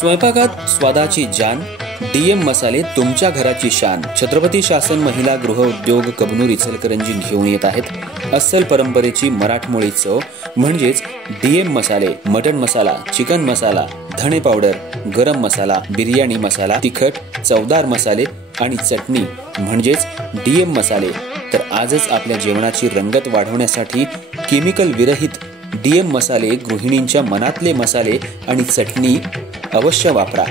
स्वयंपाकात स्वादाची जान, डीएम मसाले तुमच्या घराची शान. छत्रपती शासन महिला गृह उद्योग कबनूर इचलकरंजी घेऊन येत आहेत अस्सल परंपरेची मराठमोळी चव म्हणजेच डीएम मसाले. मटन मसाला, चिकन मसाला, धणे पावडर, गरम मसाला, बिर्याणी मसाला, तिखट चवदार मसाले आणि चटणी म्हणजेच डीएम मसाले. तर आजच आपल्या जेवणाची रंगत वाढवण्यासाठी केमिकल विरहित डीएम मसाले, गृहिणींच्या मनातले मसाले आणि चटणी अवश्य वापरा.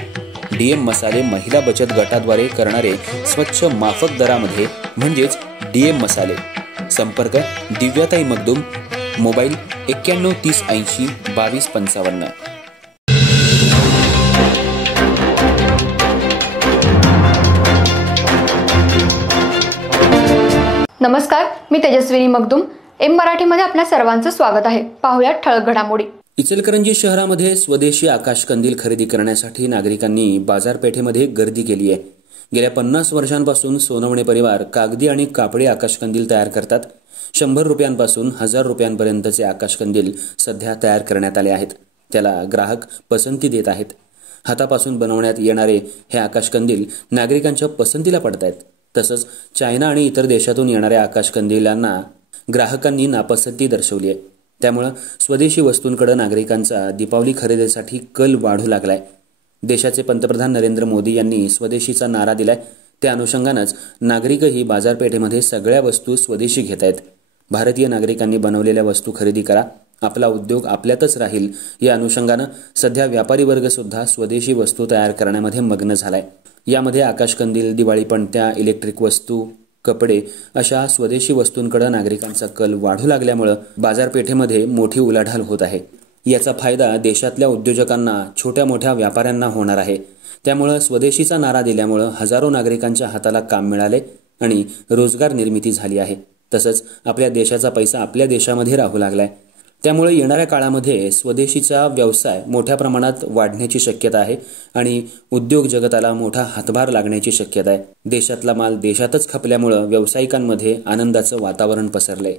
डीएम मसाले महिला बचत गटाद्वारे करणारे स्वच्छ माफक दरामध्ये म्हणजेच डीएम मसाले. संपर्क दिव्याताई मगदूम, मोबाईल 91 30 80 22 55. नमस्कार, मी तेजस्विनी मगदूम. एम मराठीमध्ये आपल्या सर्वांचं स्वागत आहे. पाहूया ठळक घडामोडी. इचलकरंजी शहरामध्ये स्वदेशी आकाशकंदील खरेदी करण्यासाठी नागरिकांनी बाजारपेठेमध्ये गर्दी केली आहे. गेल्या 50 वर्षांपासून सोनवणे परिवार कागदी आणि कापडी आकाशकंदील तयार करतात. 100 रुपयांपासून 1000 रुपयांपर्यंतचे आकाशकंदील सध्या तयार करण्यात आले आहेत. त्याला ग्राहक पसंती देत आहेत. हातापासून बनवण्यात येणारे हे आकाशकंदील नागरिकांच्या पसंतीला पडत आहेत. तसंच चायना आणि इतर देशातून येणाऱ्या आकाशकंदिलांना ग्राहकांनी नापसंती दर्शवली आहे. त्यामुळे स्वदेशी वस्तूंकडे नागरिकांचा दीपावली खरेदीसाठी कल वाढू लागलाय. देशाचे पंतप्रधान नरेंद्र मोदी यांनी स्वदेशीचा नारा दिलाय. त्या अनुषंगानंच नागरिकही बाजारपेठेमध्ये सगळ्या वस्तू स्वदेशी घेत आहेत. भारतीय नागरिकांनी बनवलेल्या वस्तू खरेदी करा, आपला उद्योग आपल्यातच राहील या अनुषंगानं सध्या व्यापारी वर्ग सुद्धा स्वदेशी वस्तू तयार करण्यामध्ये मग्न झालाय. यामध्ये आकाशकंदील, दिवाळी पणत्या, इलेक्ट्रिक वस्तू, कपडे अशा स्वदेशी वस्तूंकडे नागरिकांचा कल वाढू लागल्यामुळे बाजारपेठेमध्ये मोठी उलाढाल होत आहे. याचा फायदा देशातल्या उद्योजकांना, छोट्या मोठ्या व्यापाऱ्यांना होणार आहे. त्यामुळे स्वदेशीचा नारा दिल्यामुळे हजारो नागरिकांच्या हाताला काम मिळाले आणि रोजगार निर्मिती झाली आहे. तसंच आपल्या देशाचा पैसा आपल्या देशामध्ये राहू लागलाय. त्यामुळे येणाऱ्या काळामध्ये स्वदेशीचा व्यवसाय मोठ्या प्रमाणात वाढण्याची शक्यता आहे आणि उद्योग जगताला मोठा हातभार लागण्याची शक्यता आहे. देशातला माल देशातच खपल्यामुळे व्यावसायिकांमध्ये आनंदाचं वातावरण पसरलंय.